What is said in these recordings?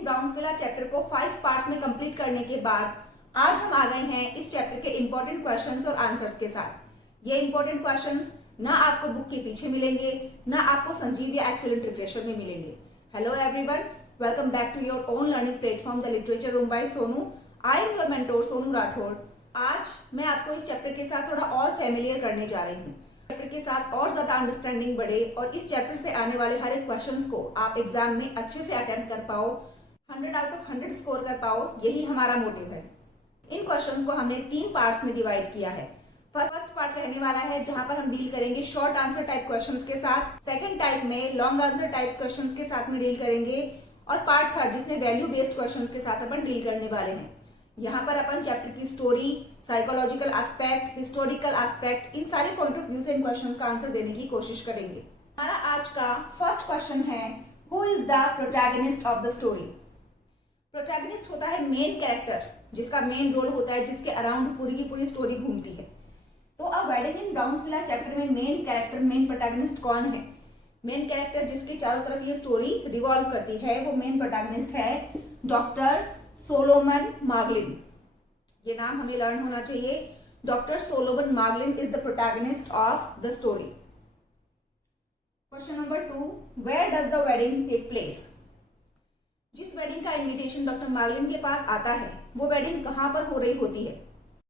इन ब्राउन्सविला chapter को 5 parts में complete करने के बाद आज हम आ गए हैं इस चैप्टर के इंपॉर्टेंट क्वेश्चंस और आंसर्स के साथ। ये इंपॉर्टेंट क्वेश्चंस ना आपको बुक के पीछे मिलेंगे, ना आपको संजीव या एक्सीलेंट रिफ्रेशर में मिलेंगे। Hello everyone, welcome back to your own learning platform the literature room by Sonu. I am your mentor Sonu Rathore. आज मैं आपको इस चैप्टर के साथ थोड़ा और फेमिलियर करने जा रही हूँ। चैप्टर के साथ और ज्यादा अंडरस्टैंडिंग बढ़े और इस चैप्टर से आने वाले हर एक क्वेश्चंस को आप एग्जाम में अच्छे से अटेम्प्ट कर पाओ, 100 आउट ऑफ 100 स्कोर कर पाओ, यही हमारा मोटिव है। इन क्वेश्चंस को हमने 3 पार्ट्स में डिवाइड किया है। फर्स्ट पार्ट रहने वाला है जहां पर हम डील करेंगे शॉर्ट आंसर टाइप क्वेश्चंस के साथ। सेकंड टाइप में लॉन्ग आंसर टाइप क्वेश्चंस के साथ में डील करेंगे और पार्ट थर्ड जिसमें वैल्यू बेस्ड क्वेश्चंस के साथ अपन डील करने वाले हैं। यहाँ पर अपन चैप्टर की story, psychological aspect, historical aspect, इन सारे पॉइंट ऑफ व्यू से इन क्वेश्चंस का आंसर देने की कोशिश करेंगे। हमारा आज का फर्स्ट क्वेश्चन है, who is the protagonist of the story. Protagonist होता है मेन कैरेक्टर, जिसका मेन रोल होता है, जिसके अराउंड पूरी की पूरी स्टोरी घूमती है। तो अ वेडिंग इन ब्राउन्सविला चैप्टर में मेन कैरेक्टर, मेन प्रोटैगनिस्ट कौन है? मेन कैरेक्टर जिसके चारों तरफ ये स्टोरी रिवॉल्व करती है, वो मेन प्रोटैगनिस्ट है डॉक्टर सोलोमन मार्गलिन। ये नाम हमें लर्न होना चाहिए। Doctor Solomon Margolin is the protagonist of the story. Question number 2, where does the wedding take place. जिस वेडिंग का इनविटेशन डॉक्टर मार्गलिन के पास आता है, वो वेडिंग कहां पर हो रही होती है?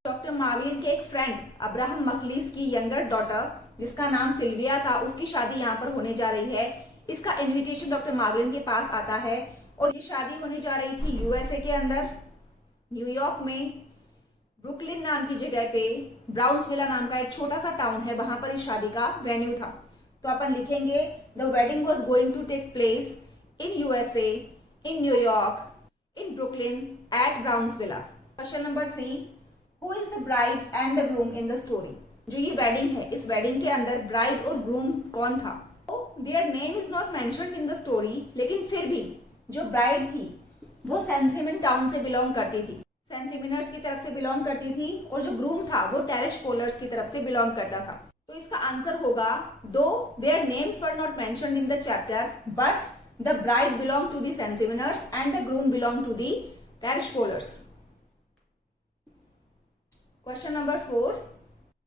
डॉक्टर मार्गलिन के एक फ्रेंड अब्राहम मखलीस की यंगर डॉटर, जिसका नाम सिल्विया था, उसकी शादी यहाँ पर होने जा रही है। इसका इनविटेशन डॉक्टर मार्गलिन के पास आता है और ये शादी होने जा रही थी यूएसए के अंदर, न्यूयॉर्क में, ब्रुकलिन नाम की जगह पे। ब्राउन्सविला नाम का एक छोटा सा टाउन है, वहां पर इस शादी का वेन्यू था। तो अपन लिखेंगे the wedding was going to take place in USA, in New York, in Brooklyn, at Brownsville. Question number 3, who is the bride and the groom in the story. जो ये वेडिंग है, इस वेडिंग के अंदर ब्राइड और ग्रूम कौन था? Their name is not mentioned in the story, लेकिन फिर भी जो ब्राइड थी वो सेंसिमिन टाउन से बिलोंग करती थी, सेंसिमिनर्स की तरफ से बिलोंग करती थी, और जो ग्रूम था वो टेरेशपोलर्स की तरफ से बिलोंग करता था। तो इसका आंसर होगा, though their names were not mentioned in the chapter but the bride belong to the Sencimeners and the groom belong to the Terespolers. Question number 4,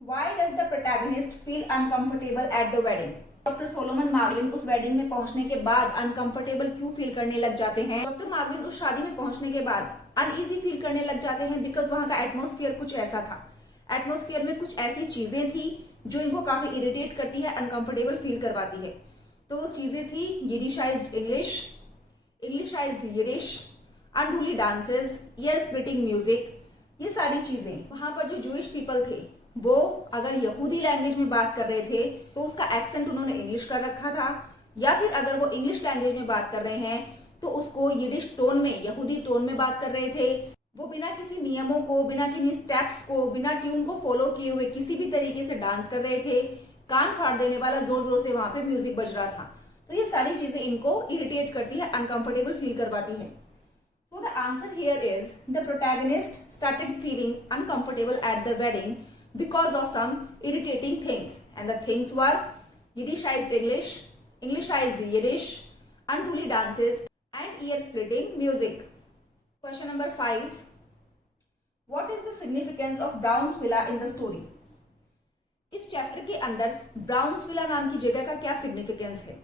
why does the protagonist feel uncomfortable at the wedding. Doctor Solomon Margolin उस wedding में पहुंचने के बाद uncomfortable क्यों feel करने लग जाते हैं? डॉक्टर मार्गलिन उस शादी में पहुंचने के बाद अनईजी फील करने लग जाते हैं बिकॉज वहां का एटमॉस्फेयर कुछ ऐसा था। एटमॉस्फेयर में कुछ ऐसी चीजें थी जो इनको काफी इरिटेट करती है, अनकंफर्टेबल फील करवाती है। तो वो चीजें थी Yiddishized English, Englishized Yiddish, unruly dances, ear splitting music, ये सारी चीजें। वहां पर जो जूइश पीपल थे वो अगर यहूदी लैंग्वेज में बात कर रहे थे तो उसका एक्सेंट उन्होंने इंग्लिश कर रखा था, या फिर अगर वो इंग्लिश लैंग्वेज में बात कर रहे हैं तो उसको यिडिश टोन में, यहूदी टोन में बात कर रहे थे। वो बिना किसी नियमों को, बिना किसी स्टेप्स को, बिना ट्यून को फॉलो किए हुए किसी भी तरीके से डांस कर रहे थे। कान फाड़ देने वाला जोर जोर से वहां पे म्यूजिक बज रहा था। तो ये सारी चीजें इनको इरिटेट करती है, अनकंफर्टेबल फील करवाती है। So the answer here is the protagonist started feeling uncomfortable at the wedding because of some irritating things, and the things were Yiddishized English, Englishized Yiddish, unruly dances, and ear-splitting music. Question number 5. What is the significance of Brownsvilla in the story? इस chapter के अंदर ब्राउन्सविला नाम की जगह का क्या significance है?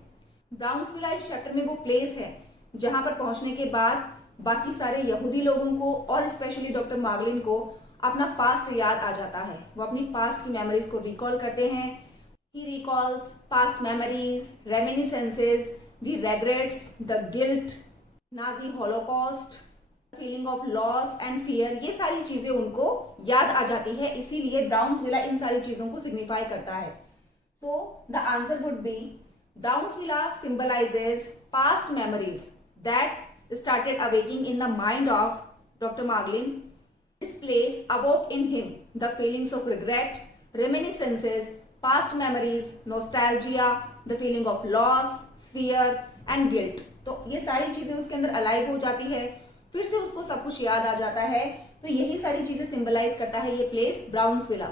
ब्राउन्सविला इस चैप्टर में वो प्लेस है जहां पर पहुंचने के बाद बाकी सारे यहूदी लोगों को और स्पेशली डॉक्टर मार्गलिन को अपना पास्ट याद आ जाता है। वो अपनी पास्ट की मेमोरीज को रिकॉल करते हैं। He recalls past memories, reminiscences, the regrets, the guilt, Nazi Holocaust, feeling of loss and fear, ये सारी चीजें उनको याद आ जाती है। इसीलिए ब्राउन्सविला इन सारी चीजों को सिग्निफाई करता है। So the answer would be Brownsville symbolizes past memories that started awaking in the mind of Dr. Margolin. This place awoke in him the feelings of regret, reminiscences, past memories, nostalgia, the feeling of loss, fear and guilt. तो ये सारी चीजें उसके अंदर alive हो जाती है, फिर से उसको सब कुछ याद आ जाता है। तो यही सारी चीजें सिंबलाइज करता है ये place ब्राउन्सविला।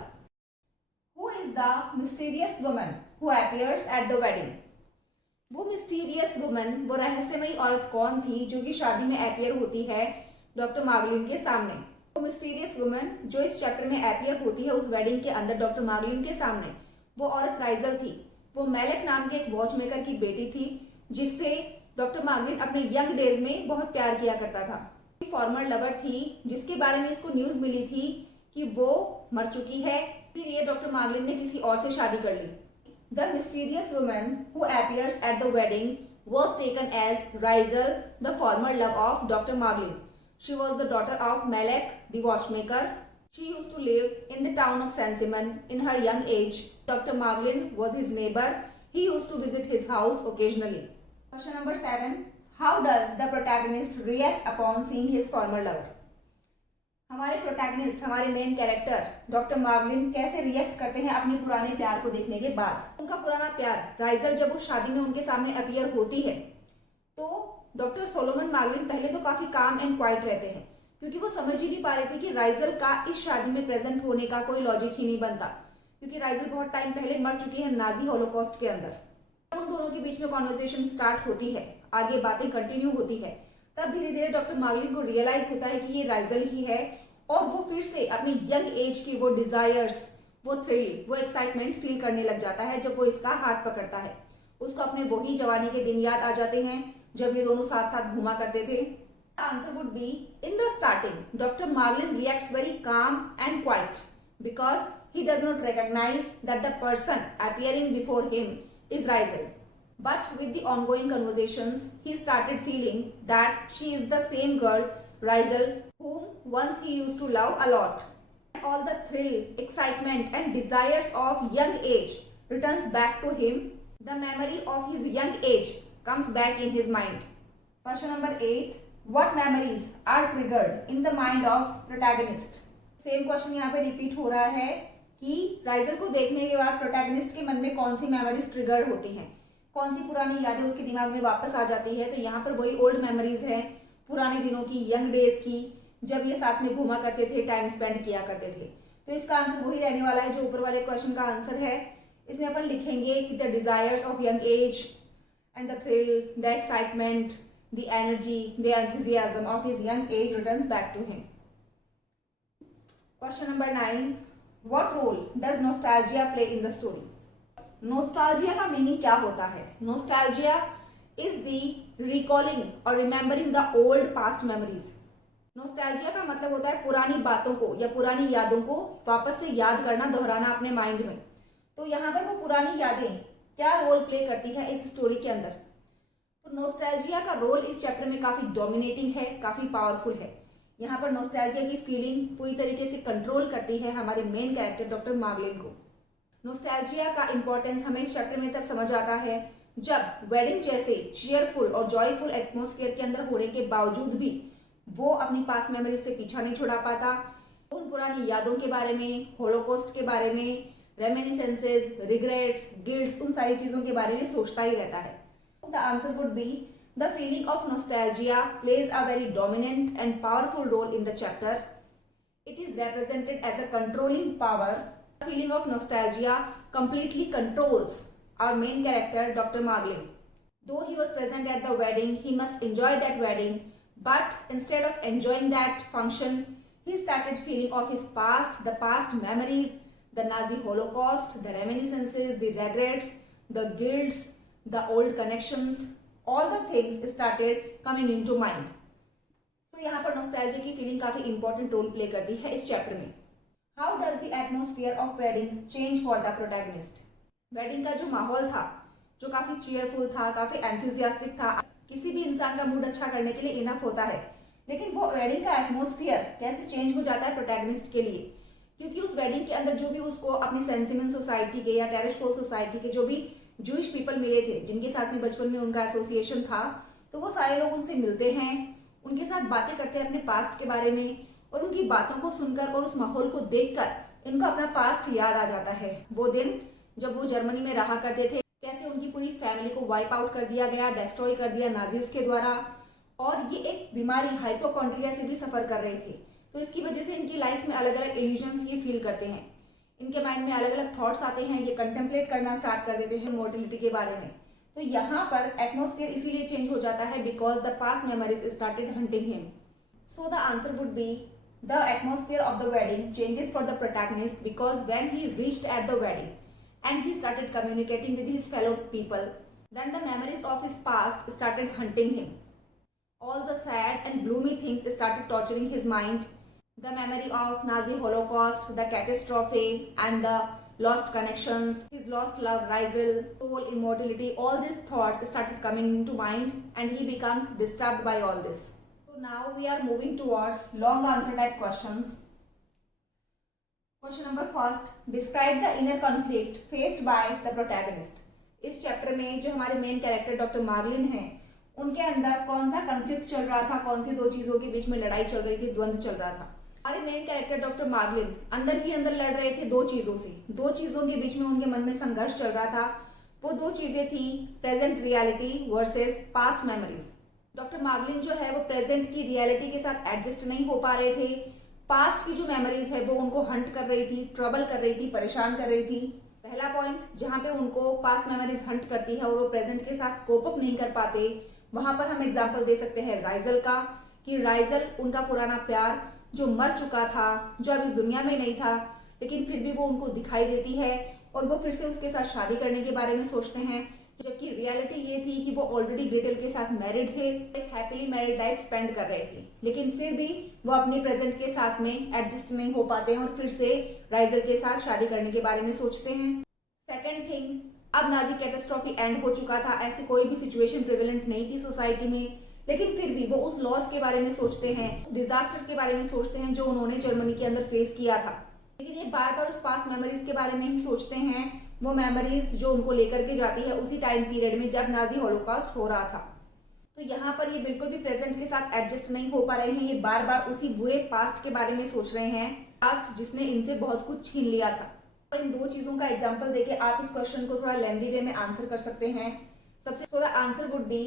Who is the mysterious woman who appears at the wedding? वो मिस्टीरियस वुमन, वो रहस्यमयी औरत कौन थी जो कि शादी में अपीयर होती है डॉक्टर मार्गलिन के सामने? वो मिस्टीरियस वुमन जो इस चैप्टर में अपीयर होती है उस वेडिंग के अंदर डॉक्टर मार्गलिन के सामने, वो औरत राइजल थी। वो मेलेक नाम के एक वॉचमेकर की बेटी थी जिससे डॉक्टर मार्गलिन अपने यंग डेज में बहुत प्यार किया करता था। फॉर्मर लवर थी जिसके बारे में इसको न्यूज मिली थी कि वो मर चुकी है, इसलिए डॉक्टर मार्गलिन ने किसी और से शादी कर ली। The mysterious woman who appears at the wedding was taken as Rizel, the former love of Dr. Marglin. She was the daughter of Melek, the watchmaker. She used to live in the town of Saint-Simon in her young age. Dr. Marglin was his neighbor. He used to visit his house occasionally. Question number 7. How does the protagonist react upon seeing his former lover? हमारे protagonist, हमारे main character doctor मार्गलिन कैसे react करते हैं अपने पुराने प्यार को देखने के बाद? उनका पुराना प्यार राइजल जब उस शादी में उनके सामने अपीयर होती है तो डॉक्टर सोलोमन मार्गलिन पहले तो काफी काम एंड क्वाइट रहते हैं क्योंकि वो समझ ही नहीं पा रहे थे कि राइजल का इस शादी में प्रेजेंट होने का कोई लॉजिक ही नहीं बनता, क्योंकि राइजल बहुत टाइम पहले मर चुकी है नाजी होलोकॉस्ट के अंदर। उन दोनों के बीच में कॉन्वर्सेशन स्टार्ट होती है, आगे बातें कंटिन्यू होती है, तब धीरे धीरे डॉक्टर मार्गलिन को रियलाइज होता है कि ये राइजल ही है और वो फिर से अपनी यंग एज की वो डिजायर्स, वो थ्रिल, वो एक्साइटमेंट फील करने लग जाता है जब वो इसका हाथ पकड़ता है। उसको अपने वही जवानी के दिन याद आ जाते हैं जब ये दोनों साथ साथ घूमा करते थे। Answer would be in the starting doctor Margolin reacts very calm and quiet because he does not recognize that the person appearing before him is Rizel. But with the ongoing conversations, he started feeling that she is the same girl, Rizel, whom once he used to love a lot. All the thrill, excitement and desires of young age returns back to him. The memory of his young age comes back in his mind. Question number 8. What memories are triggered in the mind of protagonist? Same question यहाँ पे repeat हो रहा है कि राइजल को देखने के बाद प्रोटैगनिस्ट के मन में कौन सी मेमोरीज ट्रिगर होती हैं, कौन सी पुरानी यादें उसके दिमाग में वापस आ जाती है। तो यहाँ पर वही ओल्ड मेमोरीज हैं, पुराने दिनों की, यंग डेज की, जब ये साथ में घूमा करते थे, टाइम स्पेंड किया करते थे। तो इसका आंसर वही रहने वाला है जो ऊपर वाले क्वेश्चन का आंसर है। इसमें अपन लिखेंगे कि the desires of young age and the thrill, the excitement, the energy, the enthusiasm of his young age returns back to him. Question number 9. What role does nostalgia play in the story? Nostalgia का meaning क्या होता है? Nostalgia is the recalling or remembering the old past memories. Nostalgia का मतलब होता है पुरानी बातों को या पुरानी यादों को वापस से याद करना, दोहराना अपने माइंड में। तो यहाँ पर वो पुरानी यादें क्या रोल प्ले करती है इस स्टोरी के अंदर? तो नोस्टैल्जिया का रोल इस चैप्टर में काफी डोमिनेटिंग है, काफी पावरफुल है। यहाँ पर नोस्टैल्जिया की फीलिंग पूरी तरीके से कंट्रोल करती है हमारे मेन कैरेक्टर डॉक्टर मार्गलिन को। नोस्टैल्जिया का इंपॉर्टेंस हमें इस चैप्टर में तब समझ आता है जब वेडिंग जैसे चीयरफुल और जॉयफुल एटमॉस्फेयर के अंदर होने के बावजूद भी वो अपनी पास्ट मेमोरीज से पीछा नहीं छुड़ा पाता। उन पुरानी यादों के बारे में, होलोकॉस्ट के बारे में, रेमिनिसेंसेस, रिग्रेट्स, गिल्ट, उन सारी चीजों के बारे में सोचता ही रहता है। The answer would B the feeling of nostalgia plays a very dominant and powerful role in the chapter. It is represented as a controlling power. The feeling of nostalgia completely controls our main character Dr. Marglin. Though he was present at the wedding, he must enjoy that wedding, but instead of enjoying that function, he started feeling of his past, the past memories, the Nazi Holocaust, the reminiscences, the regrets, the guilts, the old connections. All the things started coming into mind. तो यहाँ पर nostalgia की feeling काफी important role play करती है इस chapter में। How does the atmosphere of wedding change for the protagonist? Wedding का जो माहौल था, जो काफी चीयरफुल था, काफी एंथुजियास्टिक था, किसी भी इंसान का मूड अच्छा करने के लिए इनफ होता है, लेकिन वो वेडिंग का एटमोस्फियर कैसे चेंज हो जाता है प्रोटैगनिस्ट के लिए? क्योंकि उस वेडिंग के अंदर जो भी उसको अपनी सेंसिमन सोसाइटी के या टेरेशपोल सोसाइटी के जो भी जूइश पीपल मिले थे, जिनके साथ में बचपन में उनका एसोसिएशन था, तो वो सारे लोग उनसे मिलते हैं, उनके साथ बातें करते हैं अपने पास्ट के बारे में, और उनकी बातों को सुनकर और उस माहौल को देखकर इनको अपना पास्ट याद आ जाता है। वो दिन जब वो जर्मनी में रहा करते थे, कैसे उनकी पूरी फैमिली को वाइप आउट कर दिया गया, डिस्ट्रॉय कर दिया नाजीज के द्वारा, और ये एक बीमारी हाइपोकॉन्ड्रिया से भी सफर कर रहे थे। तो इसकी वजह से इनकी लाइफ में अलग अलग इल्यूजन्स ये फील करते हैं, इनके माइंड में अलग अलग थॉट्स आते हैं, ये कंटेम्पलेट करना स्टार्ट कर देते हैं मोर्टिलिटी के बारे में। तो यहाँ पर एटमोस्फेयर इसीलिए चेंज हो जाता है because the past memories started hunting him. So the answer would be the atmosphere of the wedding changes for the protagonist because when he reached eight the wedding and he started communicating with his fellow people, then the memories of his past started hunting him. All the sad and gloomy things started torturing his mind. The memory of Nazi Holocaust, the catastrophe and the lost connections, his lost love, Rizal, soul, immortality, all these thoughts started coming into mind and he becomes disturbed by all this. So now we are moving towards long answer type questions. Question number first, describe the inner conflict faced by the protagonist. इस chapter में जो हमारे main character doctor Marlin हैं, उनके अंदर कौन सा conflict चल रहा था, कौन सी दो चीजों के बीच में लड़ाई चल रही थी, द्वंद्व चल रहा था. हमारे मेन कैरेक्टर डॉक्टर मार्लिन अंदर ही अंदर लड़ रहे थे दो चीजों से. दो चीजों के बीच में उनके मन में संघर्ष चल रहा था. वो दो चीजें थी present reality versus past memories. Doctor Marlin जो है वो प्रेजेंट की रियलिटी के साथ एडजस्ट नहीं हो पा रहे थे. पास्ट की जो मेमोरीज है वो उनको हंट कर रही थी, ट्रबल कर रही थी, परेशान कर रही थी. पहला पॉइंट जहां पे उनको पास्ट मेमोरीज हंट करती है और वो प्रेजेंट के साथ कोप अप नहीं कर पाते, वहां पर हम एग्जांपल दे सकते हैं राइजल का, कि राइजल उनका पुराना प्यार जो मर चुका था, जो अब इस दुनिया में नहीं था, लेकिन फिर भी वो उनको दिखाई देती है और वो फिर से उसके साथ शादी करने के बारे में सोचते हैं. जबकि रियलिटी ये थी कि वो ऑलरेडी ग्रेटल के साथ मैरिड थे, एक हैप्पीली मैरिड लाइफ स्पेंड कर रहे थे, लेकिन फिर भी वो अपनी प्रेजेंट के साथ में एडजस्ट नहीं हो पाते हैं और फिर से राइजल के साथ शादी करने के बारे में सोचते हैं. सेकेंड थिंग, अब नाजी कैटास्ट्रॉफी एंड हो चुका था, ऐसी कोई भी सिचुएशन प्रिवेलेंट नहीं थी सोसाइटी में, लेकिन फिर भी वो उस लॉस के बारे में सोचते हैं, डिजास्टर के बारे में सोचते हैं जो उन्होंने जर्मनी के अंदर फेस किया था. लेकिन ये बार बार उस पास्ट मेमोरीज के बारे में ही सोचते हैं, वो मेमोरीज जो उनको लेकर के जाती है उसी टाइम पीरियड में जब नाजी हॉलोकॉस्ट हो रहा था. तो यहाँ पर ये बिल्कुल भी प्रेजेंट के साथ एडजस्ट नहीं हो पा रहे हैं. ये बार बार उसी बुरे पास्ट के बारे में सोच रहे हैं, पास्ट जिसने इनसे बहुत कुछ छीन लिया था. और इन दो चीजों का एग्जाम्पल देके आप इस क्वेश्चन को थोड़ा लेंदी वे में आंसर कर सकते हैं. सबसे so the answer would be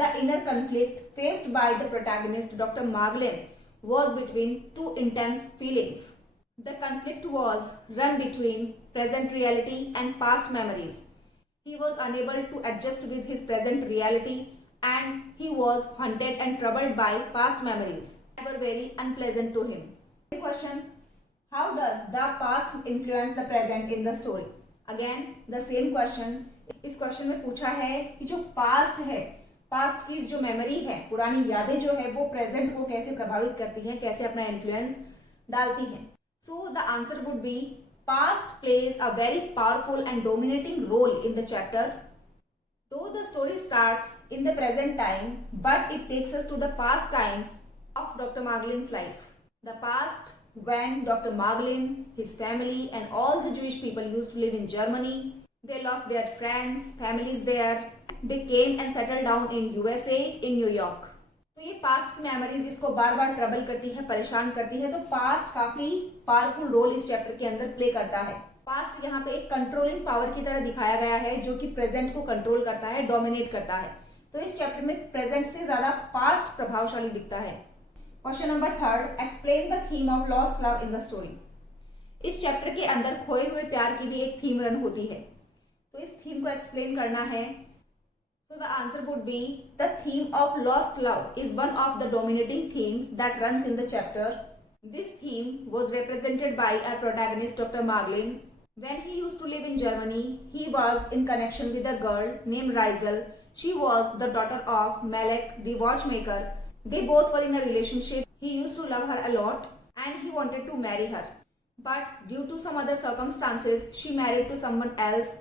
the inner conflict faced by the protagonist Dr. Marglin was between two intense feelings. The conflict was run between present reality and past memories. He was unable to adjust with his present reality and he was haunted and troubled by past memories that were very unpleasant to him. Question: how does the past influence the present in the story? Again, the same question. इस question में पूछा है कि जो past है, past की जो memory है, पुरानी यादें जो है, वो प्रेजेंट को कैसे प्रभावित करती हैं, कैसे अपना इन्फ्लुएंस डालती हैं. So the answer would be past plays a very powerful and dominating role in the chapter. Though the story starts in the present time, but it takes us to the past time of Dr. Marglin's life. The past when Dr. Marglin, his family and all the Jewish people used to live in Germany. They lost their friends, families there. They came and settled down in USA, in New York. तो ये past की memories इसको बार बार trouble करती है, परेशान करती है. तो पास्ट काफी पावरफुल रोल इस चैप्टर के अंदर प्ले करता है. पास्ट यहाँ पे एक कंट्रोलिंग पावर की तरह दिखाया गया है जो कि प्रेजेंट को कंट्रोल करता है, डोमिनेट करता है. तो इस चैप्टर में प्रेजेंट से ज्यादा पास्ट प्रभावशाली दिखता है. Question number third, explain the theme of lost love in the story. इस चैप्टर के अंदर खोए हुए प्यार की भी एक थीम रन होती है, तो इस थीम को एक्सप्लेन करना है. So the answer would be the theme of lost love is one of the dominating themes that runs in the chapter. This theme was represented by our protagonist Dr. Marglin. When he used to live in Germany, he was in connection with a girl named Rizal. She was the daughter of Malek, the watchmaker. They both were in a relationship. He used to love her a lot and he wanted to marry her. But due to some other circumstances, she married to someone else.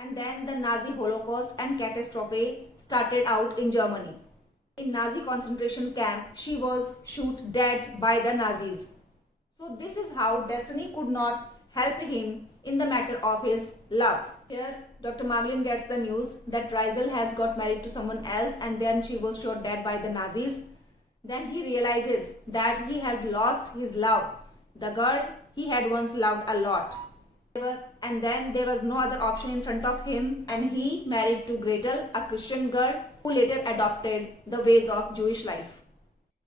And then the Nazi Holocaust and catastrophe started out in Germany. In Nazi concentration camp, she was shot dead by the Nazis. So this is how destiny could not help him in the matter of his love. Here, Dr. Marglin gets the news that Rizal has got married to someone else and then she was shot dead by the Nazis. Then he realizes that he has lost his love, the girl he had once loved a lot. And then there was no other option in front of him and he married to Gretel, a Christian girl who later adopted the ways of Jewish life.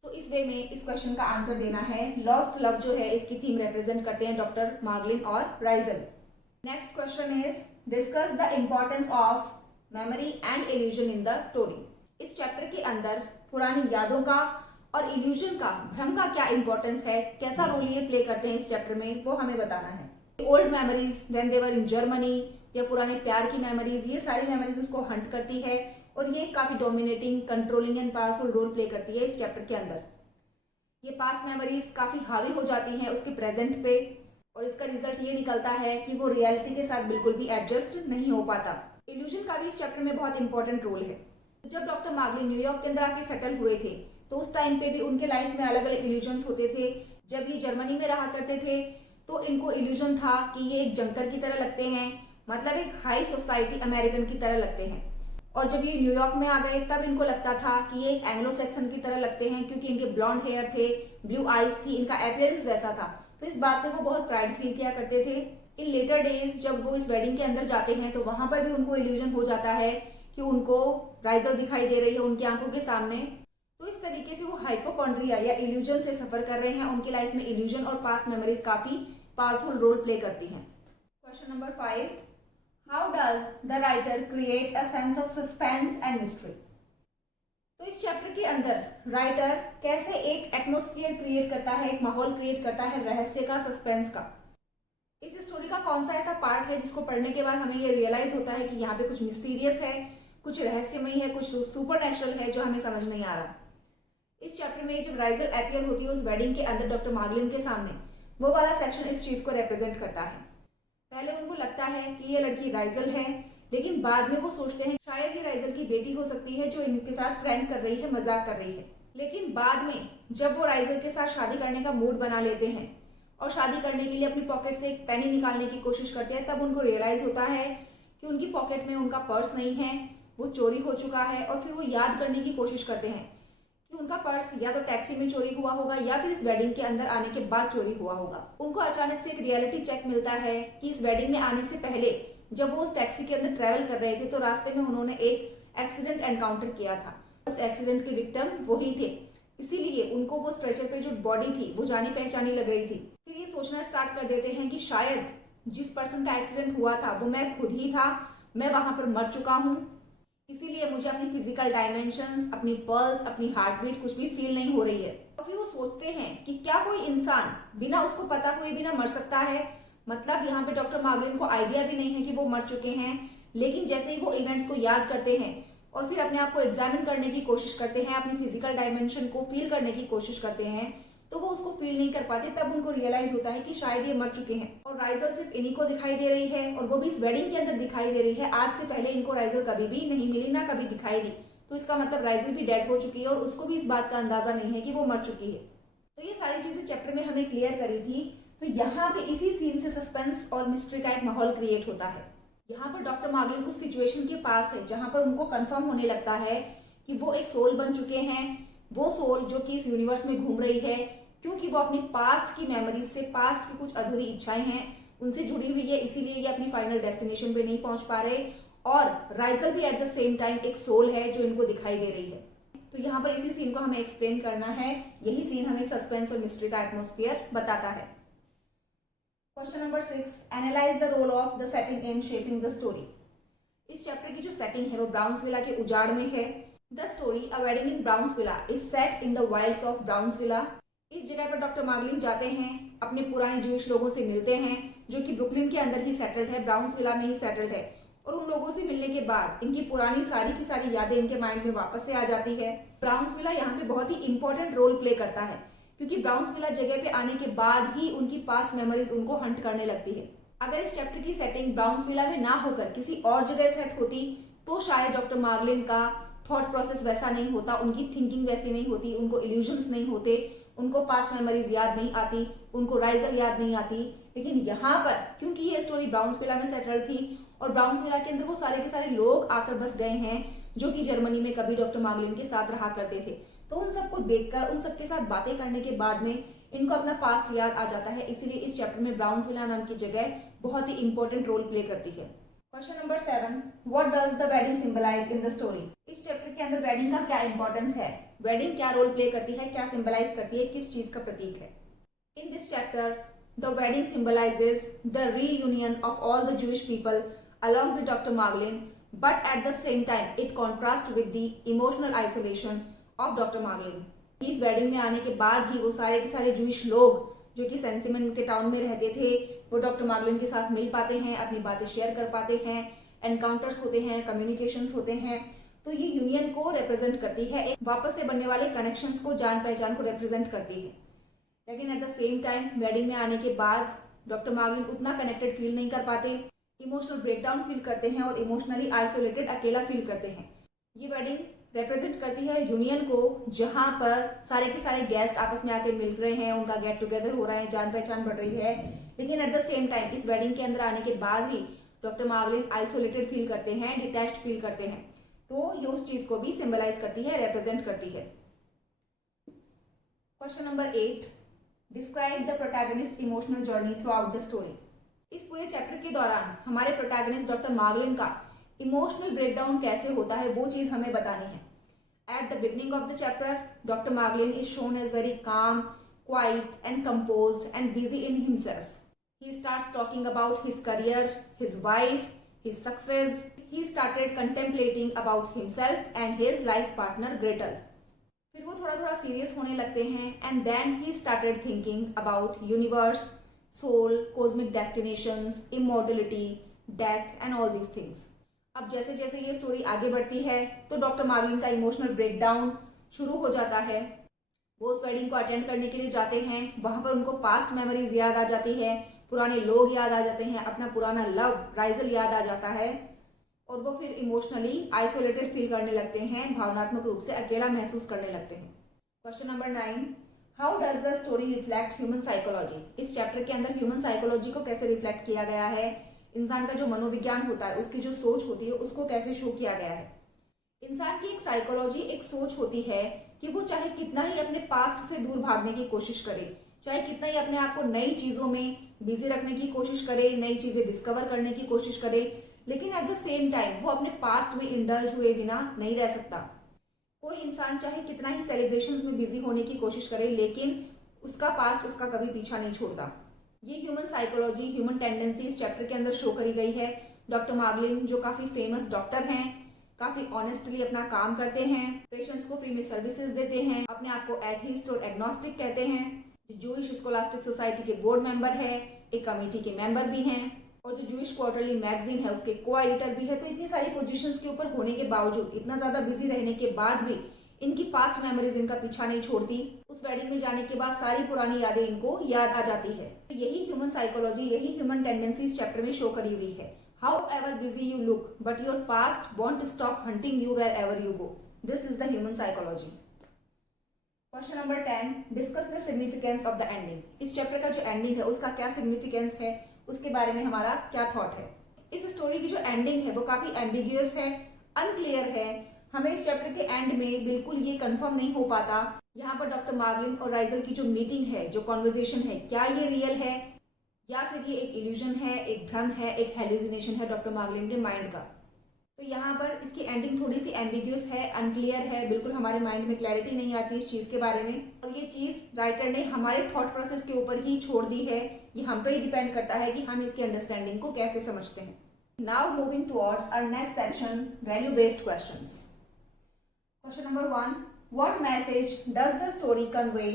तो इस वे में इस question का answer देना है. Lost love जो है इसकी थीम रिप्रेजेंट करते हैं डॉक्टर मार्गलिन और Raizel. Next question is discuss the importance of memory and illusion in the story. इस चैप्टर के अंदर पुरानी यादों का और इल्यूजन का, भ्रम का क्या इंपॉर्टेंस है, कैसा रोल ये प्ले करते हैं इस चैप्टर में, वो हमें बताना है। Old memories when they were in Germany, या पुराने प्यार की मेमोरीज, ये सारी मेमोरीज उसको हंट करती है और ये काफी dominating, controlling and powerful role play करती है इस चैप्टर के अंदर। ये पास्ट मेमोरीज काफी हावी हो जाती हैं उसके प्रेजेंट पे और इसका रिजल्ट ये निकलता है कि वो रियलिटी के साथ बिल्कुल भी एडजस्ट नहीं हो पाता। इल्यूजन का भी इस चैप्टर में बहुत इंपॉर्टेंट रोल है। जब डॉक्टर मार्गलिन न्यूयॉर्क के अंदर आके सेटल हुए थे तो उस टाइम पे भी उनके लाइफ में अलग अलग इल्यूजन्स होते थे। जब ये जर्मनी में रहा करते थे तो इनको इल्यूजन था कि ये एक जंकर की तरह लगते हैं, मतलब एक हाई सोसाइटी अमेरिकन की तरह लगते हैं। और जब ये न्यूयॉर्क में आ गए तब इनको लगता था कि ये एक एंग्लो सेक्सन की तरह लगते हैं, क्योंकि इनके ब्लॉन्ड हेयर थे, ब्लू आईज थी, इनका अपीयरेंस वैसा था। तो इस बात पे वो बहुत प्राइड फील किया करते थे। इन लेटर डेज जब वो इस वेडिंग के अंदर जाते हैं तो वहां पर भी उनको इल्यूजन हो जाता है कि उनको राइजल दिखाई दे रही है उनकी आंखों के सामने। तो इस तरीके से वो हाइपोकॉन्ड्रिया या इल्यूजन से सफर कर रहे हैं। उनकी लाइफ में इल्यूजन और पास्ट मेमोरीज काफी पावरफुल रोल प्ले करती हैं। Question number 5, how does the writer create a sense of suspense and mystery. तो इस चैप्टर के अंदर राइटर कैसे एक एटमॉस्फेयर क्रिएट करता है, एक माहौल क्रिएट करता है रहस्य का, सस्पेंस का। इस स्टोरी का कौन सा ऐसा पार्ट है जिसको पढ़ने के बाद हमें ये रियलाइज होता है कि यहाँ पे कुछ मिस्टीरियस है, कुछ रहस्यमयी है, कुछ सुपरनेचुरल है जो हमें समझ नहीं आ रहा। इस चैप्टर में जब राइजल अपीयर होती है उस वेडिंग के अंदर डॉक्टर मार्गलिन के सामने, वो वाला सेक्शन इस चीज को रिप्रेजेंट करता है। पहले उनको लगता है कि ये लड़की राइजल है, लेकिन बाद में वो सोचते हैं शायद ये राइजल की बेटी हो सकती है जो इनके साथ प्रैंक कर रही है, मजाक कर रही है। लेकिन बाद में जब वो राइजल के साथ शादी करने का मूड बना लेते हैं और शादी करने के लिए अपनी पॉकेट से एक पेनी निकालने की कोशिश करते हैं, तब उनको रियलाइज होता है कि उनकी पॉकेट में उनका पर्स नहीं है, वो चोरी हो चुका है। और फिर वो याद करने की कोशिश करते हैं कि उनका पर्स या तो टैक्सी में चोरी हुआ होगा या फिर इस वेडिंग के अंदर आने के बाद चोरी हुआ होगा। उनको अचानक से एक रियलिटी चेक मिलता है कि इस वेडिंग में आने से पहले जब वो उस टैक्सी के अंदर ट्रेवल कर रहे थे तो रास्ते में उन्होंने एक एक्सीडेंट एनकाउंटर किया था। उस एक्सीडेंट के विक्टिम वही थे, इसीलिए उनको वो स्ट्रेचर पे जो बॉडी थी वो जानी पहचानी लग रही थी। फिर ये सोचना स्टार्ट कर देते हैं कि शायद जिस पर्सन का एक्सीडेंट हुआ था वो मैं खुद ही था, मैं वहां पर मर चुका हूँ, इसीलिए मुझे अपनी फिजिकल डायमेंशंस, अपनी पल्स, अपनी हार्ट बीट कुछ भी फील नहीं हो रही है। और फिर वो सोचते हैं कि क्या कोई इंसान बिना उसको पता हुए बिना मर सकता है। मतलब यहाँ पे डॉक्टर मार्गलिन को आइडिया भी नहीं है कि वो मर चुके हैं, लेकिन जैसे ही वो इवेंट्स को याद करते हैं और फिर अपने आप को एग्जामिन करने की कोशिश करते हैं, अपनी फिजिकल डायमेंशन को फील करने की कोशिश करते हैं, तो वो उसको फील नहीं कर पाते। तब उनको रियलाइज होता है कि शायद ये मर चुके हैं और राइजल सिर्फ इन्हीं को दिखाई दे रही है और वो भी इस वेडिंग के अंदर दिखाई दे रही है। आज से पहले इनको राइजल कभी भी नहीं मिली, ना कभी दिखाई दी। तो इसका मतलब राइजल भी डेड हो चुकी है और उसको भी इस बात का अंदाजा नहीं है कि वो मर चुकी है। तो ये सारी चीजें चैप्टर में हमें क्लियर करी थी। तो यहाँ पे इसी सीन से सस्पेंस और मिस्ट्री का एक माहौल क्रिएट होता है। यहाँ पर डॉक्टर मार्गलिन उस सिचुएशन के पास है जहां पर उनको कंफर्म होने लगता है कि वो एक सोल बन चुके हैं, वो सोल जो कि इस यूनिवर्स में घूम रही है, क्योंकि वो अपनी पास्ट की मेमोरीज से, पास्ट की कुछ अधूरी इच्छाएं हैं उनसे जुड़ी हुई है, इसीलिए ये अपनी फाइनल डेस्टिनेशन पे नहीं पहुंच पा रहे। और राइजल भी एट द सेम टाइम एक सोल है जो इनको दिखाई दे रही है। तो यहाँ पर इसी सीन को हमें एक्सप्लेन करना है। यही सीन हमें सस्पेंस और मिस्ट्री का एटमोस्फियर बताता है। Question number 6, analyse the role of the setting in shaping the story. इस चैप्टर की जो सेटिंग है वो ब्राउन्सविला के उजाड़ में है। The story a wedding in Brownsville is set in the wilds of Brownsville. इस जगह पर डॉक्टर मार्गलिन जाते हैं, अपने पुराने जूश लोगों से मिलते हैं जो कि ब्रुकलिन के अंदर ही सेटल्ड है, ब्राउन्सविला में ही सेटल्ड है। और उन लोगों से मिलने के बाद इनकी पुरानी सारी की सारी यादें इनके माइंड में वापस से आ जाती है। ब्राउन्सविला यहाँ पे बहुत ही इंपॉर्टेंट रोल प्ले करता है, क्योंकि ब्राउन्सविला जगह पे आने के बाद ही उनकी पास्ट मेमोरीज उनको हंट करने लगती है। अगर इस चैप्टर की सेटिंग ब्राउन्सविला में ना होकर किसी और जगह सेट होती तो शायद डॉक्टर मार्गलिन का थॉट प्रोसेस वैसा नहीं होता, उनकी थिंकिंग वैसी नहीं होती, उनको इल्यूजन्स नहीं होते, उनको पास्ट मेमोरीज याद नहीं आती, उनको राइजल याद नहीं आती। लेकिन यहाँ पर क्योंकि ये स्टोरी ब्राउन्सविला में सेटल्ड थी और ब्राउन्सविला के अंदर वो सारे के सारे लोग आकर बस गए हैं जो कि जर्मनी में कभी डॉक्टर मार्गलिन के साथ रहा करते थे, तो उन सबको देखकर, उन सबके साथ बातें करने के बाद में इनको अपना पास्ट याद आ जाता है। इसीलिए इस चैप्टर में ब्राउन्सविला नाम की जगह बहुत ही इंपॉर्टेंट रोल प्ले करती है। Question number 7, what does the wedding symbolise in the story. इस चैप्टर के अंदर वेडिंग का क्या इंपॉर्टेंस है, वेडिंग क्या रोल प्ले करती है, क्या सिंबलाइज करती है, किस चीज का प्रतीक है। In this chapter the wedding symbolises the reunion of all the Jewish people along with Dr. Margolin but at the same time it contrasts with the emotional isolation of Dr. Margolin. इस wedding में आने के बाद ही वो सारे के सारे Jewish लोग जो कि सेंसिमन के टाउन में रहते थे वो डॉक्टर मार्गलिन के साथ मिल पाते हैं, अपनी बातें शेयर कर पाते हैं, एनकाउंटर्स होते हैं, कम्युनिकेशंस होते हैं। तो ये यूनियन को रिप्रेजेंट करती है, एक वापस से बनने वाले कनेक्शंस को, जान पहचान को रिप्रेजेंट करती है। लेकिन at the same time wedding में आने के बाद डॉक्टर मार्गलिन उतना कनेक्टेड फील नहीं कर पाते, इमोशनल ब्रेकडाउन फील करते हैं और इमोशनली आइसोलेटेड, अकेला फील करते हैं। ये वेडिंग रिप्रेजेंट करती है यूनियन को, जहां पर सारे के सारे गेस्ट आपस में आके मिल रहे हैं, उनका गेट टुगेदर हो रहा है, जान पहचान बढ़ रही है। लेकिन एट द सेम टाइम इस वेडिंग के अंदर आने के बाद ही डॉक्टर मार्गलिन आइसोलेटेड फील करते हैं, डिटैच्ड फील करते हैं। तो ये उस चीज को भी सिंबलाइज करती है, रिप्रेजेंट करती है। Question number 8, describe the protagonist emotional journey through out the story. इस पूरे चैप्टर के दौरान हमारे प्रोटैगनिस्ट डॉक्टर मार्गलिन का इमोशनल ब्रेकडाउन कैसे होता है वो चीज हमें बतानी है। At the beginning of the chapter doctor Margolin is shown as very calm, quiet and composed and busy in himself. He starts talking about his career, his wife, his success. He started contemplating about himself and his life partner Gretel. फिर वो थोड़ा थोड़ा serious होने लगते हैं and then he started thinking about universe, soul, cosmic destinations, immortality, death and all these things. अब जैसे जैसे ये स्टोरी आगे बढ़ती है तो डॉक्टर मार्गलिन का इमोशनल ब्रेकडाउन शुरू हो जाता है। वो उस वेडिंग को अटेंड करने के लिए जाते हैं, वहां पर उनको पास्ट मेमोरीज याद आ जाती है, पुराने लोग याद आ जाते हैं, अपना पुराना लव राइजल याद आ जाता है और वो फिर इमोशनली आइसोलेटेड फील करने लगते हैं, भावनात्मक रूप से अकेला महसूस करने लगते हैं। Question number 9, how does the story reflect human psychology. इस चैप्टर के अंदर ह्यूमन साइकोलॉजी को कैसे रिफ्लेक्ट किया गया है, इंसान का जो मनोविज्ञान होता है, उसकी जो सोच होती है, उसको कैसे शो किया गया है। इंसान की एक साइकोलॉजी, एक सोच होती है कि वो चाहे कितना ही अपने पास्ट से दूर भागने की कोशिश करे, चाहे कितना ही अपने आप को नई चीजों में बिजी रखने की कोशिश करे, नई चीजें डिस्कवर करने की कोशिश करे, लेकिन एट द सेम टाइम वो अपने पास्ट में इंडल्ज हुए बिना नहीं रह सकता। कोई इंसान चाहे कितना ही सेलिब्रेशंस में बिजी होने की कोशिश करे, लेकिन उसका पास्ट उसका कभी पीछा नहीं छोड़ता। ये ह्यूमन साइकोलॉजी, ह्यूमन टेंडेंसी इस चैप्टर के अंदर शो करी गई है। डॉक्टर मार्गलिन जो काफी फेमस डॉक्टर हैं, काफी ऑनेस्टली अपना काम करते हैं, पेशेंट्स को फ्री में सर्विसेज देते हैं, अपने आप को एथीस्ट और एग्नोस्टिक कहते हैं, जूइश स्कोलास्टिक सोसाइटी के बोर्ड मेंबर है, एक कमेटी के मेंबर भी हैं और जो जूइश क्वार्टरली मैगजीन है उसके को एडिटर भी है। तो इतनी सारी पोजीशंस के ऊपर होने के बावजूद, इतना ज्यादा बिजी रहने के बाद भी इनकी पास्ट मेमोरीज इनका पीछा नहीं छोड़ती। उस वेडिंग में जाने के बाद सारी पुरानी यादें इनको याद आ जाती है। तो यही ह्यूमन साइकोलॉजी, यही ह्यूमन टेंडेंसी इस चैप्टर में शो करी हुई है। However busy you look but your past won't stop haunting you wherever you go, this is the human psychology. Question number 10, discuss the significance of the ending. इस chapter का जो ending है उसका क्या significance है, उसके बारे में हमारा क्या थॉट है। इस स्टोरी की जो एंडिंग है वो काफी एम्बिग्यूअस है, अनक्लियर है। हमें इस चैप्टर के एंड में बिल्कुल ये कंफर्म नहीं हो पाता यहाँ पर डॉक्टर मार्गलिन और राइजल की जो मीटिंग है, जो कॉन्वर्जेशन है, क्या ये रियल है या फिर ये एक इल्यूजन है, एक भ्रम है, एक हेल्यूसिनेशन है डॉक्टर मार्गलिन के माइंड का। तो यहाँ पर इसकी एंडिंग थोड़ी सी एम्बिग्यूअस है, अनक्लियर है, बिल्कुल हमारे माइंड में क्लैरिटी नहीं आती इस चीज के बारे में। और ये चीज राइटर ने हमारे थॉट प्रोसेस के ऊपर ही छोड़ दी है, ये हम पे ही डिपेंड करता है कि हम इसकी अंडरस्टैंडिंग को कैसे समझते हैं। Now moving towards our next section, value based questions. Question number 1, what message does the story convey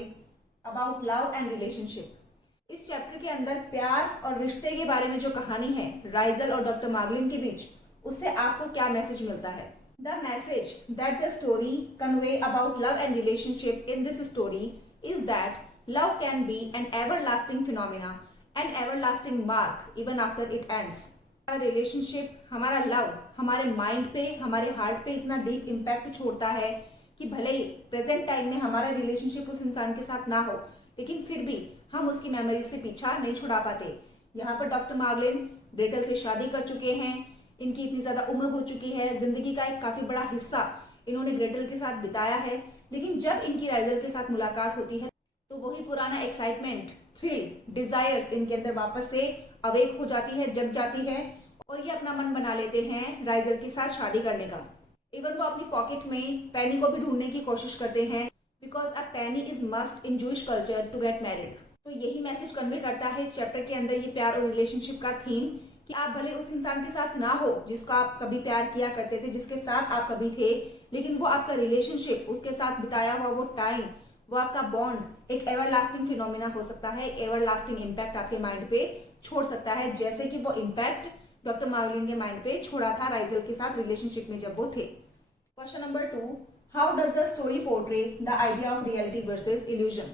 about love and relationship. इस चैप्टर के अंदर प्यार और रिश्ते के बारे में जो कहानी है राइजल और डॉक्टर मार्गलिन के बीच, उससे आपको क्या मैसेज मिलता है। The message that the story convey about love and relationship in this story is that love can be an everlasting phenomenon, an everlasting mark even after it ends. हमारा relationship, हमारा love हमारे mind पे, हमारे heart पे इतना deep impact छोड़ता है कि भले ही प्रेजेंट टाइम में हमारा रिलेशनशिप उस इंसान के साथ ना हो, लेकिन फिर भी हम उसकी मेमोरीज से पीछा नहीं छुड़ा पाते। यहाँ पर डॉक्टर मार्गलिन ग्रेटल से शादी कर चुके हैं, इनकी इतनी ज्यादा उम्र हो चुकी है, जिंदगी का एक काफी बड़ा हिस्सा इन्होंने ग्रेटल के साथ बिताया है, लेकिन जब इनकी राइजल के साथ मुलाकात होती है तो वही पुराना एक्साइटमेंट, थ्रिल, डिजायर्स इनके अंदर वापस से अवेक हो जाती है, जग जाती है और ये अपना मन बना लेते हैं राइजल के साथ शादी करने का। इवन वो अपनी पॉकेट में पेनी को भी ढूंढने की कोशिश करते हैं, because a penny is must in Jewish culture to get married. तो यही मैसेज कन्वे करता है इस चैप्टर के अंदर ये प्यार और रिलेशनशिप का थीम, कि आप भले उस इंसान के साथ ना हो जिसको आप कभी प्यार किया करते थे, जिसके साथ आप कभी थे, लेकिन वो आपका रिलेशनशिप, उसके साथ बिताया हुआ वो टाइम, वो आपका बॉन्ड एक एवरलास्टिंग फिनोमिना हो सकता है, एक एवरलास्टिंग इम्पैक्ट आपके माइंड पे छोड़ सकता है, जैसे कि वो इम्पैक्ट डॉक्टर मार्लिन के माइंड पे छोड़ा था राइजल के साथ रिलेशनशिप में जब वो थे। Question number 2, how does the story portray the idea of reality versus illusion.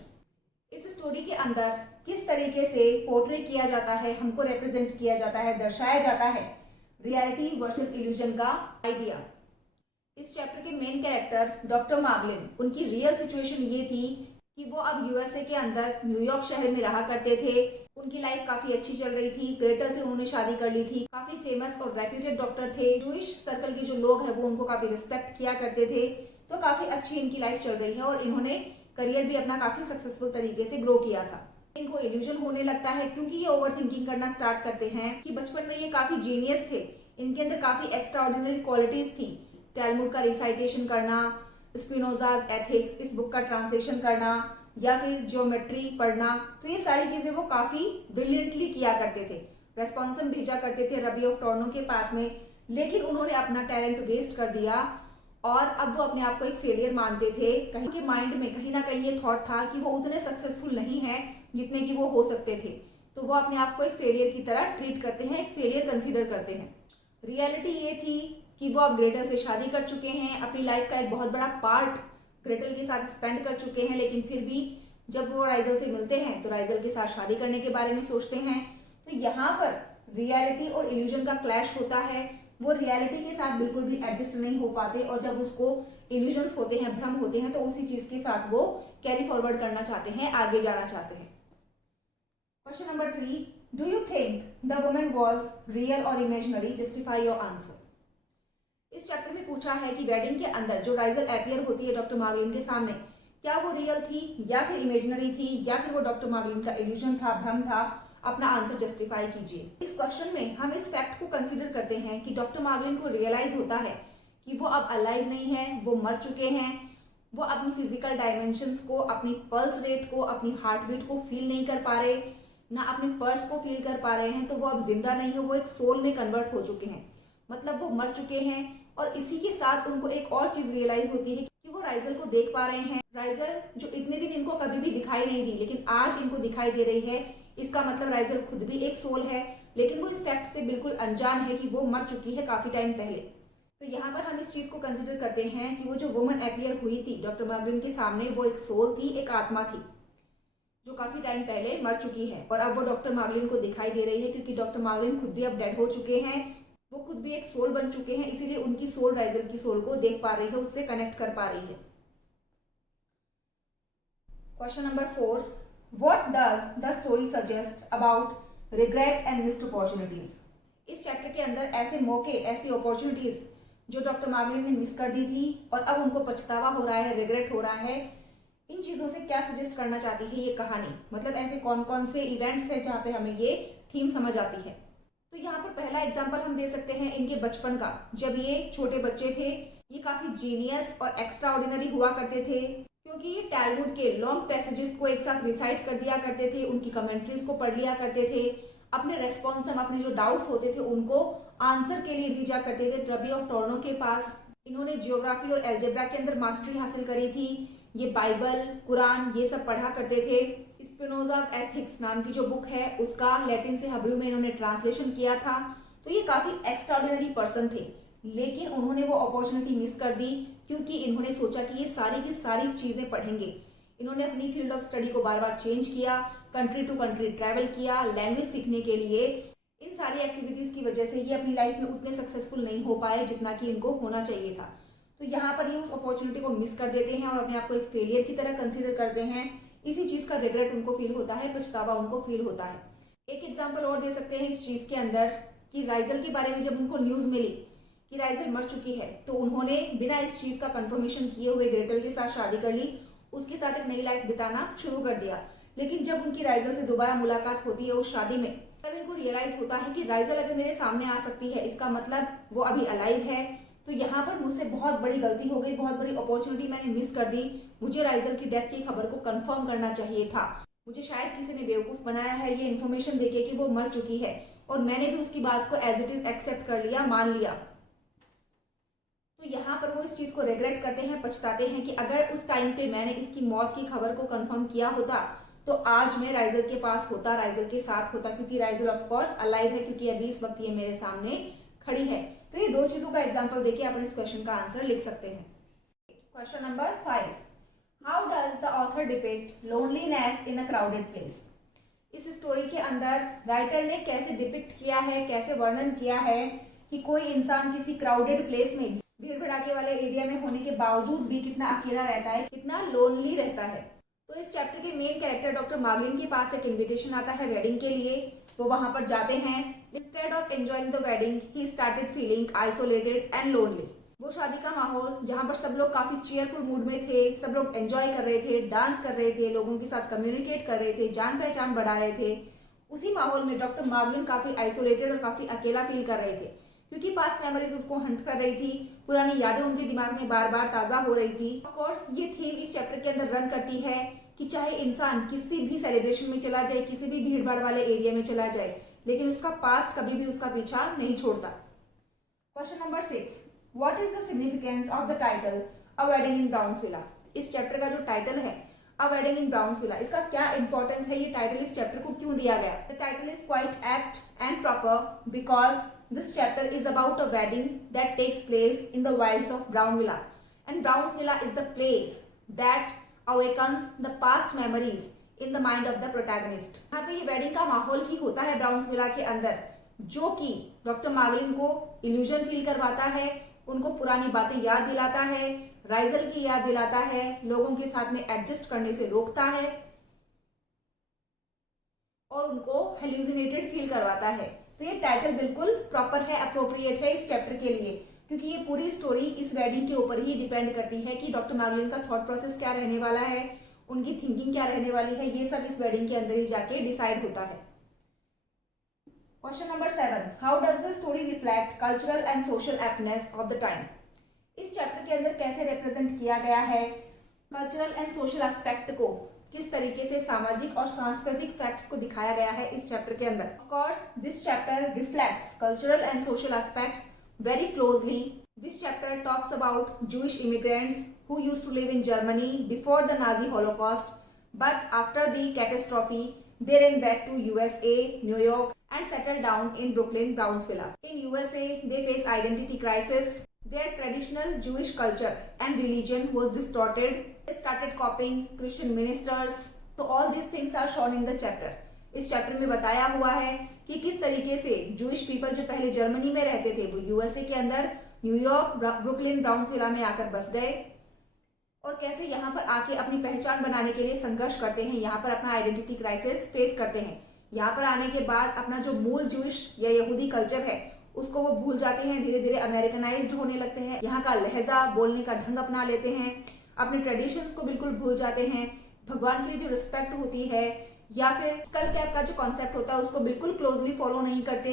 इस स्टोरी के अंदर किस तरीके से पोर्ट्रे किया जाता है, हमको रिप्रेजेंट किया जाता है, दर्शाया जाता है रियलिटी वर्सेस इल्यूजन का आइडिया। इस चैप्टर के मेन कैरेक्टर डॉक्टर मार्लिन, उनकी रियल सिचुएशन ये थी कि वो अब यूएसए के अंदर न्यूयॉर्क शहर में रहा करते थे। उनकी लाइफ काफी अच्छी चल रही थी, ग्रेटल से उन्होंने शादी कर ली थी, काफी फेमस और रेप्यूटेड डॉक्टर थे, जूइश सर्कल के जो लोग हैं वो उनको काफी रिस्पेक्ट किया करते थे, तो काफी अच्छी इनकी लाइफ चल रही है और इन्होंने करियर भी अपना काफी सक्सेसफुल तरीके से ग्रो किया था। इनको इल्यूजन होने लगता है क्योंकि ये ओवर थिंकिंग करना स्टार्ट करते हैं कि बचपन में ये काफी जीनियस थे, इनके अंदर काफी एक्स्ट्रा ऑर्डिनरी क्वालिटीज थी, टैलमुड का रिसाइटेशन करना, स्पिनोजाज एथिक्स इस बुक का ट्रांसलेशन करना, या फिर ज्योमेट्री पढ़ना, तो ये सारी चीजें वो काफी ब्रिलियंटली किया करते थे। रेस्पॉन्सन भेजा करते थे रबी ऑफ टॉर्नो के पास में, लेकिन उन्होंने अपना टैलेंट वेस्ट कर दिया और अब वो अपने आप को एक फेलियर मानते थे। कहीं के माइंड में कहीं ना कहीं ये थॉट था कि वो उतने सक्सेसफुल नहीं है जितने कि वो हो सकते थे, तो वो अपने आप को एक फेलियर की तरह ट्रीट करते हैं, एक फेलियर कंसीडर करते हैं। रियलिटी ये थी कि वो अब ग्रेटल से शादी कर चुके हैं, अपनी लाइफ का एक बहुत बड़ा पार्ट ग्रेटल के साथ स्पेंड कर चुके हैं, लेकिन फिर भी जब वो राइजल से मिलते हैं तो राइजल के साथ शादी करने के बारे में सोचते हैं। तो यहाँ पर रियलिटी और इल्यूजन का क्लैश होता है, वो रियलिटी के साथ बिल्कुल भी एडजस्ट नहीं हो पाते और जब उसको इल्यूजन्स होते हैं, भ्रम होते हैं, तो उसी चीज के साथ वो कैरी फॉरवर्ड करना चाहते हैं, आगे जाना चाहते हैं। Question number 3, do you think the woman was real और इमेजिनरी? Justify your answer. इस चैप्टर में पूछा है कि वेडिंग के अंदर जो राइजल अपीयर होती है डॉक्टर मार्लिन के सामने, क्या वो रियल थी या फिर इमेजिनरी थी या फिर वो डॉक्टर मार्लिन का इल्यूजन था, भ्रम था? अपना आंसर जस्टिफाई कीजिए। इस क्वेश्चन में हम इस फैक्ट को कंसीडर करते हैं कि डॉक्टर मार्लिन को रियलाइज होता है कि वो अब अलाइव नहीं है, वो मर चुके हैं, वो अपनी फिजिकल डायमेंशंस को, अपनी पल्स रेट को, अपनी हार्ट बीट को फील नहीं कर पा रहे, ना अपने पर्स को फील कर पा रहे हैं, तो वो अब जिंदा नहीं है, वो एक सोल में कन्वर्ट हो चुके हैं, मतलब वो मर चुके हैं। और इसी के साथ उनको एक और चीज रियलाइज होती है कि वो राइजल को देख पा रहे हैं। राइजल जो इतने दिन इनको कभी भी दिखाई नहीं दी, लेकिन आज इनको दिखाई दे रही है, इसका मतलब राइजल खुद भी एक सोल है, लेकिन वो इस फैक्ट से बिल्कुल अनजान है कि वो मर चुकी है काफी टाइम पहले। तो यहाँ पर हम इस चीज को कंसिडर करते हैं कि वो जो वुमन अपीयर हुई थी डॉक्टर मार्लिन के सामने, वो एक सोल थी, एक आत्मा थी जो काफी टाइम पहले मर चुकी है और अब वो डॉक्टर मार्लिन को दिखाई दे रही है, क्योंकि डॉक्टर मार्लिन खुद भी अब डेड हो चुके हैं, वो खुद भी एक सोल बन चुके हैं, इसीलिए उनकी सोल राइजल की सोल को देख पा रही है, उससे कनेक्ट कर पा रही है। Question number 4, what does the story suggest about regret and missed opportunities? इस चैप्टर के अंदर ऐसे मौके, ऐसी अपॉर्चुनिटीज जो डॉक्टर मार्लिन ने मिस कर दी थी और अब उनको पछतावा हो रहा है, रिग्रेट हो रहा है, इन चीजों से क्या सजेस्ट करना चाहती है ये कहानी? मतलब ऐसे कौन कौन से इवेंट्स हैं जहाँ पे हमें ये थीम समझ आती है? तो यहाँ पर पहला एग्जाम्पल हम दे सकते हैं इनके बचपन का। जब ये छोटे बच्चे थे, ये काफी जीनियस और एक्स्ट्रा ऑर्डिनरी हुआ करते थे, क्योंकि ये टैलमुड के लॉन्ग पैसेजेस को एक साथ रिसाइट कर दिया करते थे, उनकी कमेंट्रीज को पढ़ लिया करते थे, अपने रेस्पॉन्स, अपने जो डाउट्स होते थे उनको आंसर के लिए भेजा करते थे रबी ऑफ टॉर्नो के पास। इन्होंने जियोग्राफी और एल्जेब्रा के अंदर मास्टरी हासिल करी थी, ये बाइबल, कुरान, ये सब पढ़ा करते थे। स्पिनोजाज एथिक्स नाम की जो बुक है उसका लैटिन से हिब्रू में इन्होंने ट्रांसलेशन किया था। तो ये काफी एक्स्ट्राऑर्डिनरी पर्सन थे, लेकिन उन्होंने वो अपॉर्चुनिटी मिस कर दी क्योंकि इन्होंने सोचा कि ये सारी की सारी चीजें पढ़ेंगे। इन्होंने अपनी फील्ड ऑफ स्टडी को बार बार चेंज किया, कंट्री टू कंट्री ट्रैवल किया लैंग्वेज सीखने के लिए। इन सारी एक्टिविटीज की वजह से ये अपनी लाइफ में उतने सक्सेसफुल नहीं हो पाए जितना कि इनको होना चाहिए था। तो यहाँ पर ये उस अपॉर्चुनिटी को मिस कर देते हैं और अपने आप को एक फेलियर की तरह कंसीडर करते हैं। इसी चीज का रिग्रेट उनको फील होता है, पछतावा उनको फील होता है। एक एग्जांपल और दे सकते हैं इस चीज के अंदर कि राइजल के बारे में जब उनको न्यूज मिली कि राइजल मर चुकी है, तो उन्होंने बिना इस चीज का कंफर्मेशन किए हुए ग्रेटल के साथ शादी कर ली, उसके साथ एक नई लाइफ बिताना शुरू कर दिया। लेकिन जब उनकी राइजल से दोबारा मुलाकात होती है उस शादी में, तब इनको रियलाइज होता है कि राइजल अगर मेरे सामने आ सकती है, इसका मतलब वो अभी अलाइव है। तो यहाँ पर मुझसे बहुत बड़ी गलती हो गई, बहुत बड़ी अपॉर्चुनिटी मैंने मिस कर दी। मुझे राइजल की डेथ की खबर को कंफर्म करना चाहिए था। मुझे शायद किसी ने बेवकूफ बनाया है ये इन्फॉर्मेशन देके कि वो मर चुकी है, और मैंने भी उसकी बात को एज इट इज एक्सेप्ट कर लिया, मान लिया। तो यहाँ पर वो इस चीज को रिग्रेट करते हैं, पछताते हैं कि अगर उस टाइम पे मैंने इसकी मौत की खबर को कंफर्म किया होता तो आज मैं राइजल के पास होता, राइजल के साथ होता, क्योंकि राइजल ऑफ कोर्स अलाइव है, क्योंकि अभी इस वक्त ये मेरे सामने खड़ी है। तो ये दो चीजों का एग्जाम्पल देके अपन इस क्वेश्चन का आंसर लिख सकते हैं। Question number 5, how does the author depict loneliness in a crowded place? इस स्टोरी के अंदर राइटर ने कैसे डिपिक्ट किया है, कैसे वर्णन किया है कि कोई इंसान किसी क्राउडेड प्लेस में, भीड़ भड़ाके वाले एरिया में होने के बावजूद भी कितना अकेला रहता है, कितना लोनली रहता है। तो इस चैप्टर के मेन कैरेक्टर डॉक्टर मार्लिन के पास एक इनविटेशन आता है वेडिंग के लिए। वो वहां पर जाते हैं। Instead of enjoying the wedding he started feeling isolated and lonely. वो शादी का माहौल जहां पर सब लोग काफी चीयरफुल मूड में थे, सब लोग एंजॉय कर रहे थे, डांस कर रहे थे, लोगों के साथ कम्युनिकेट कर रहे थे, जान पहचान बढ़ा रहे थे, उसी माहौल में डॉक्टर मार्लिन काफी आइसोलेटेड और काफी अकेला फील कर रहे थे, क्योंकि पास्ट मेमोरीज उसको हंट कर रही थी, पुरानी यादें उनके दिमाग में बार बार ताजा हो रही थी। ऑफ कोर्स ये थीम इस चैप्टर के अंदर रन करती है कि चाहे इंसान किसी भी सेलिब्रेशन में चला जाए, किसी भी भीड़ भाड़ वाले एरिया में चला जाए, लेकिन उसका पास्ट कभी भी उसका पीछा नहीं छोड़ता। Question number 6, what is the significance of the title a wedding in Brownsville? इस चैप्टर का जो टाइटल है अ वेडिंग इन ब्राउन्सविला, इसका क्या इंपॉर्टेंस है, ये टाइटल इस चैप्टर को क्यों दिया गया? The title is quite apt and proper because this chapter is about a wedding that takes place in the wilds of Brownvilla, and Brownsvilla is the place that awakens the past memories in the mind of the protagonist. यहाँ पे ये wedding का माहौल ही होता है ब्राउन्सविला के अंदर, जो कि डॉक्टर मार्लिन को इल्यूजन फील करवाता है, उनको पुरानी बातें याद दिलाता है, राइजल की याद दिलाता है, लोगों के साथ में एडजस्ट करने से रोकता है और उनको हेल्यूसिनेटेड फील करवाता है। तो ये टाइटल बिल्कुल प्रॉपर है, अप्रोप्रिएट है इस चैप्टर के लिए, क्योंकि ये पूरी स्टोरी इस वेडिंग के ऊपर ही डिपेंड करती है कि डॉक्टर मार्लिन का थॉट प्रोसेस क्या रहने वाला है, उनकी थिंकिंग क्या रहने वाली है, ये सब इस वेडिंग के अंदर ही जाके डिसाइड होता है। Question number 7, how does the story reflect cultural and social aptness of the time? इस चैप्टर के अंदर कैसे रिप्रेजेंट किया गया है कल्चरल एंड सोशल एस्पेक्ट को, किस तरीके से सामाजिक और सांस्कृतिक फैक्ट्स को दिखाया गया है इस चैप्टर के अंदर। Of course this chapter reflects cultural and social aspects very closely. This chapter talks about Jewish immigrants who used to live in Germany before the Nazi Holocaust, but after the catastrophe they ran back to USA, New York and settled down in Brooklyn, Brownsvilla. In USA they face identity crisis. Their traditional Jewish culture and religion was distorted. They started copying Christian ministers. So all these things are shown in the chapter. इस chapter में बताया हुआ है कि किस तरीके से Jewish people जो पहले जर्मनी में रहते थे वो यूएसए के अंदर न्यूयॉर्क, ब्रुकलिन, ब्राउन्सविला में आकर बस गए और कैसे यहाँ पर आके अपनी पहचान बनाने के लिए संघर्ष करते हैं, यहाँ पर अपना आइडेंटिटी क्राइसिस फेस करते हैं। यहाँ पर आने के बाद अपना जो मूल जूश या यहूदी कल्चर है उसको वो भूल जाते हैं, धीरे धीरे अमेरिकनाइज्ड होने लगते हैं, यहाँ का लहजा, बोलने का ढंग अपना लेते हैं, अपने ट्रेडिशंस को बिल्कुल भूल जाते हैं, भगवान की जो रिस्पेक्ट होती है या फिर स्कल कैप का जो कॉन्सेप्ट होता है उसको बिल्कुल क्लोजली फॉलो नहीं करते,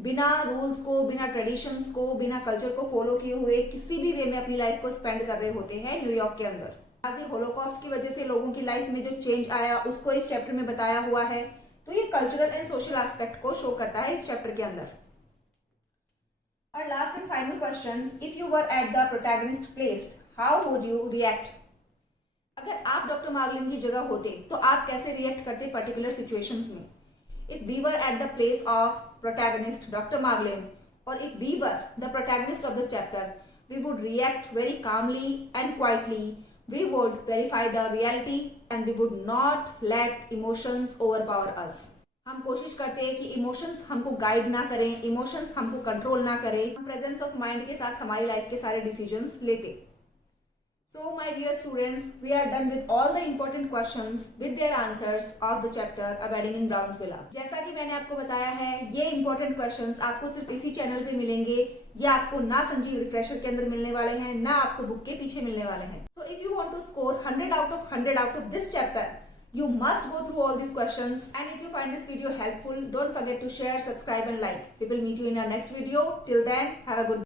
बिना रूल्स को, बिना ट्रेडिशंस को, बिना कल्चर को फॉलो किए हुए किसी भी वे में अपनी लाइफ को स्पेंड कर रहे होते हैं न्यूयॉर्क के अंदर। नाज़ी होलोकॉस्ट की वजह से लोगों की लाइफ में जो चेंज आया उसको इस चैप्टर में बताया हुआ है। तो ये कल्चरल एंड सोशल एस्पेक्ट को शो करता है इस चैप्टर के अंदर। और last and final question, if you were at the protagonist place how would you react? अगर आप डॉक्टर मार्लिन की जगह होते तो आप कैसे रिएक्ट करते पर्टिकुलर सिचुएशंस में? If we were at the place of protagonist Dr. Marlin, or if we were the protagonist of the chapter, we would react very calmly and quietly. We would verify the reality and we would not let emotions overpower us. हम कोशिश करते हैं कि emotions हमको guide ना करें, emotions हमको control ना करें, हम प्रेजेंस ऑफ माइंड के साथ हमारी लाइफ के सारे डिसीजंस लेते। So my dear students, we are done with all the important questions with their answers of the chapter A Wedding in Brownsvilla. जैसा कि मैंने आपको बताया है, ये important questions आपको सिर्फ इसी चैनल पे मिलेंगे, ये आपको ना संजीव रिफ्रेशर के अंदर मिलने वाले हैं, ना आपको बुक के पीछे मिलने वाले हैं। So if you want to score 100 out of this chapter, you must go through all these questions. And if you find this video helpful, don't forget to share, subscribe and like. We will meet you in our next video. Till then, have a good day.